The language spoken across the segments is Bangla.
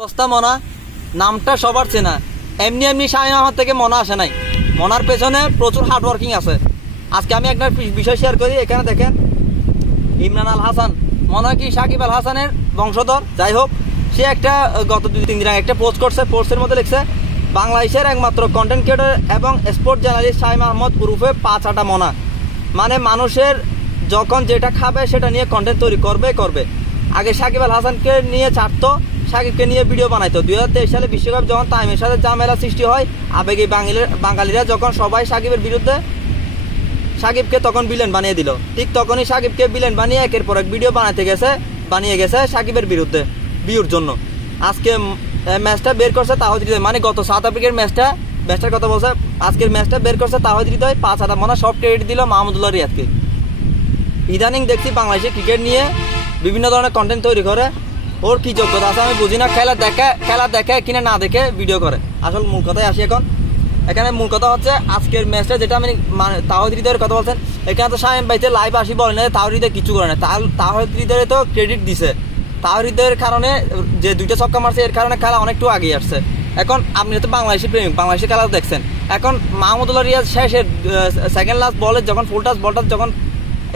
অবস্থা মনা, নামটা সবার চেনা। এমনি এমনি শামীম আহমদ থেকে মনা আসে নাই। মনার পেছনে প্রচুর হার্ড ওয়ার্কিং আছে। আজকে আমি একটা বিষয় শেয়ার করি, এখানে দেখেন। ইমরান আল হাসান। মনে কি সাকিব আল হাসানের বংশধর? যাই হোক, সে একটা গত দুই তিন দিন আগে একটা পোস্ট করছে পোস্টের মধ্যে লিখছে, বাংলাদেশের একমাত্র কন্টেন্ট ক্রিয়েটর এবং স্পোর্ট জার্নালিস্ট শাহিম আহমদ উরুফে পাঁচ আটা মনা। মানে মানুষের যখন যেটা খাবে সেটা নিয়ে কন্টেন্ট তৈরি করবে করবে। আগে সাকিব আল হাসানকে নিয়ে ছাড়তো সাকিবকে নিয়ে ভিডিও বানাইতো। দুই হাজার তেইশ সালে বিশ্বকাপ যখন তাইমের সাথে জামেলা সৃষ্টি হয়, আবেগে বাঙালির বাঙালিরা যখন সবাই সাকিবের বিরুদ্ধে সাকিবকে তখন বিলেন বানিয়ে দিল। ঠিক তখনই সাকিবকে বিলেন বানিয়ে একের পর এক ভিডিও বানাতে গেছে, বানিয়ে গেছে সাকিবের বিরুদ্ধে বিউর জন্য। আজকে ম্যাচটা বের করছে তাহিদ হৃদয়। মানে গত সাউথ আফ্রিকার ম্যাচটা ম্যাচটার কথা বলছে, আজকের ম্যাচটা বের করছে তাহিদ হৃদয়। পাঁচ হাজার মনে সব ক্রেডিট দিল মাহমুদুল্লাহ রিয়াদকে। ইদানিং দেখছি বাংলাদেশে ক্রিকেট নিয়ে বিভিন্ন ধরনের কন্টেন্ট তৈরি করে। ওর কি যোগ্যতা আছে আমি বুঝি না, খেলা দেখে খেলা দেখে কিনা না দেখে ভিডিও করে। আসল মূল কথায় আসি এখন। এখানে মূল কথা হচ্ছে, আজকের ম্যাচটা যেটা আমি মানে তাহিদ হৃদয়ের কথা বলছেন, এখানে তো শাহিম ভাইতে লাইভ আসি বলে না তাহিদ হৃদয় কিছু করে না তাহ- তাহিদ হৃদয় তো ক্রেডিট দিছে। তাহিদ হৃদয়ের কারণে, যে দুইটা ছক্কা মারছে, এর কারণে খেলা অনেকটু আগিয়ে আসছে। এখন আপনি তো বাংলাদেশি প্রেমিক বাংলাদেশের খেলা দেখছেন। এখন মাহমুদুল্লাহ রিয়াজ শেষের সেকেন্ড লাস্ট বলে যখন ফুল টাচ বলটা যখন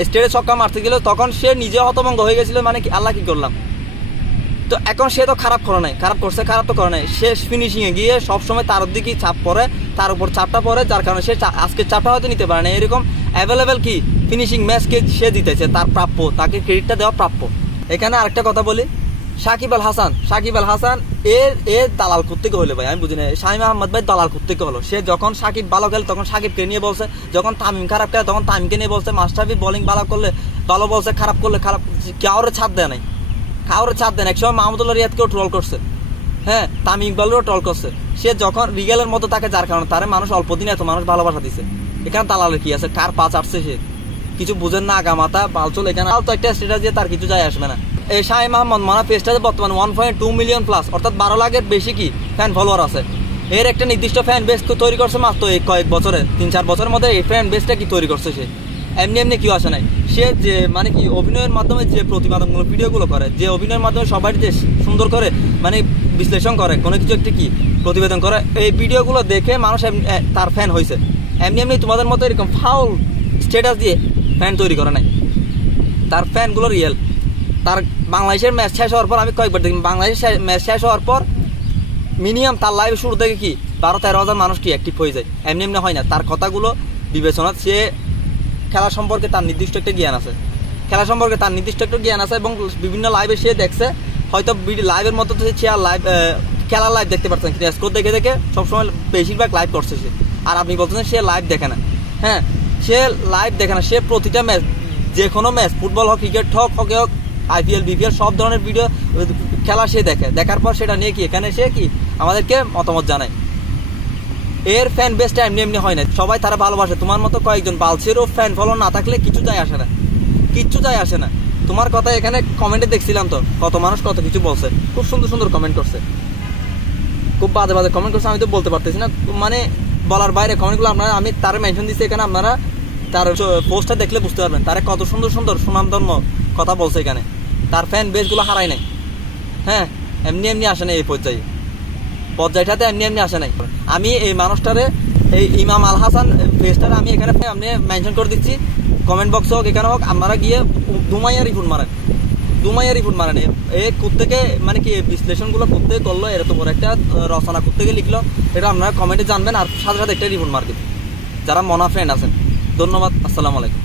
স্টেটে ছক্কা মারতে গেল, তখন সে নিজে হতভঙ্গ হয়ে গেছিল মানে কি আল্লাহ কি করলাম? তো এখন সে তো খারাপ করে নাই, খারাপ করছে, খারাপ তো করে নাই। সে ফিনিশিংয়ে গিয়ে সবসময় তার দিকেই চাপ পড়ে, তার উপর চাপটা পড়ে, যার কারণে সে আজকে চাপটা হয়তো নিতে পারে না। এরকম অ্যাভেলেবেল কি? ফিনিশিং ম্যাচকে সে জিতেছে, তার প্রাপ্য, তাকে ক্রেডিটটা দেওয়া প্রাপ্য। এখানে আরেকটা কথা বলি। সাকিব আল হাসান, সাকিব আল হাসান এর এ দালাল থেকে হলো ভাই? আমি বুঝি না। শাহিম আহমদ ভাই দালাল থেকে হলো? সে যখন সাকিব ভালো খেলে, তখন সাকিবকে নিয়ে বলছে, যখন তামিম খারাপ খেলে, তখন তামিমকে নিয়ে বলছে মাস্টারবি বোলিং ভালো করলে, ভালো বলছে, খারাপ করলে খারাপ কাউরে ছাড় দেয় নাই। কাউরে ছাড় দেন একসময় মাহমুদুল্লাহ রিয়াদকেও ট্রল করছে। হ্যাঁ তামিম ইকবালেরও ট্রল করছে। সে যখন রিগেলের মতো তাকে যার কারণে, তারে মানুষ অল্প দিনে এত মানুষ ভালোবাসা দিছে। এখানে দালালের কি আছে? কার পা চাটছে সে? কিছু বুঝেন না আগা মাথা বালচল এখানে। তো একটা স্টেটাস দিয়ে তার কিছু যায় আসবে না। এই শাহিম আহমদ মানা পেজটাতে বর্তমানে one point two million plus অর্থাৎ বারো লাখের বেশি কি ফ্যান ফলোয়ার আছে। এর একটা নির্দিষ্ট ফ্যান বেস তৈরি করছে মাত্র কয়েক বছরে, তিন চার বছরের মধ্যে এই ফ্যান বেসটা কি তৈরি করছে সে? এমনি এমনি কেউ আসে নাই। সে যে মানে কি, অভিনয়ের মাধ্যমে যে প্রতিবাদনগুলো ভিডিওগুলো করে, যে অভিনয়ের মাধ্যমে সবাই যে সুন্দর করে মানে বিশ্লেষণ করে, কোনো কিছু একটা কি প্রতিবেদন করে, এই ভিডিওগুলো দেখে মানুষ তার ফ্যান হয়েছে। এমনি এমনি তোমাদের মতো এরকম ফাউল স্ট্যাটাস দিয়ে ফ্যান তৈরি করে নাই। তার ফ্যানগুলো রিয়েল তার বাংলাদেশের ম্যাচ শেষ হওয়ার পর, আমি কয়েকবার দেখি, বাংলাদেশের ম্যাচ শেষ হওয়ার পর মিনিমাম তার লাইভ শুরু থেকে কি, বারো তেরো হাজার মানুষ কি অ্যাক্টিভ হয়ে যায়। এমনি এমনি হয় না। তার কথাগুলো বিবেচনা সে খেলা সম্পর্কে তার নির্দিষ্ট একটা জ্ঞান আছে। খেলা সম্পর্কে তার নির্দিষ্ট একটা জ্ঞান আছে এবং বিভিন্ন লাইভে সে দেখছে, হয়তো লাইভের মতো সে আর লাইভ খেলার লাইভ দেখতে পারছেন কিন্তু স্কোর দেখে দেখে সবসময় বেশিরভাগ লাইভ করছে সে। আর আপনি বলছেন সে লাইভ দেখে না। হ্যাঁ সে লাইভ দেখে না। সে প্রতিটা ম্যাচ যে কোনো ম্যাচ ফুটবল হোক ক্রিকেট হোক হকি হোক আইপিএল বিপিএল সব ধরনের ভিডিও খেলা সে দেখে। দেখার পর সেটা নিয়ে কি, এখানে সে কি, আমাদেরকে মতামত জানায়। এর ফ্যান বেসটা এমনি এমনি হয় না সবাই তারা ভালোবাসে। তোমার মতো কয়েকজন বালছেরও ফ্যান ফলো না থাকলে কিছু যায় আসে না। কিচ্ছু যায় আসে না। তোমার কথা এখানে কমেন্টে দেখছিলাম তো। কত মানুষ কত কিছু বলছে। খুব সুন্দর সুন্দর কমেন্ট করছে। খুব বাজে বাজে কমেন্ট করছে, আমি তো বলতে পারতেছি না। মানে বলার বাইরে কমেন্টগুলো আপনারা আমি তার মেনশন দিচ্ছি এখানে, আপনারা তার পোস্টটা দেখলে বুঝতে পারবেন। তারে কত সুন্দর সুন্দর সুনামধর্ম কথা বলছে এখানে। তার ফ্যান বেসগুলো হারায় নাই। হ্যাঁ এমনি এমনি আসে না এই পর্যায়ে। পর্যায়টাতে এমনি এমনি আসে নাই। আমি এই মানুষটারে, এই ইমাম আল হাসান পেজটারে আমি এখানে আপনি মেনশন করে দিচ্ছি। কমেন্ট বক্স হোক, এখানে হোক, আপনারা গিয়ে দুমাইয়া রিপোর্ট মারেন। দুমাইয়া রিপোর্ট মারেন। এ কোথেকে মানে কি, বিশ্লেষণগুলো করতে করল এর তো একটা রচনা করতে গিয়ে লিখলো, এটা আপনারা কমেন্টে জানবেন, আর সাথে সাথে একটা রিপোর্ট মার যারা মনা ফ্রেন্ড আছেন। ধন্যবাদ, আসসালামু আলাইকুম।